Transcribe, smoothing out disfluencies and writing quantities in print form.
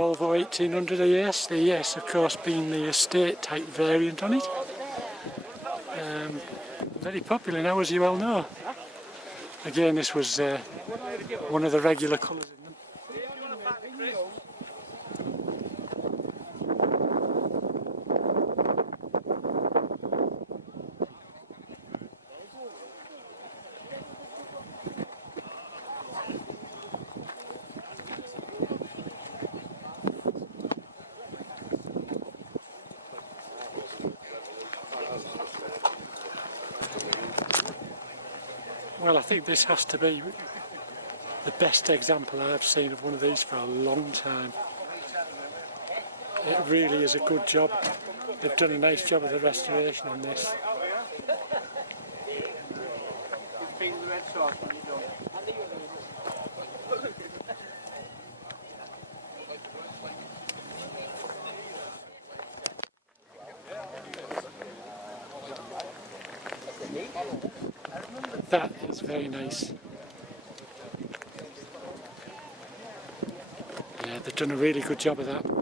Volvo 1800 ES, the ES of course being the estate type variant on it. Very popular now, as you well know. Again, this was one of the regular colours in them. Well, I think this has to be the best example I've seen of one of these for a long time. It really is a good job. They've done a nice job of the restoration on this. That is very nice. Yeah, they've done a really good job of that.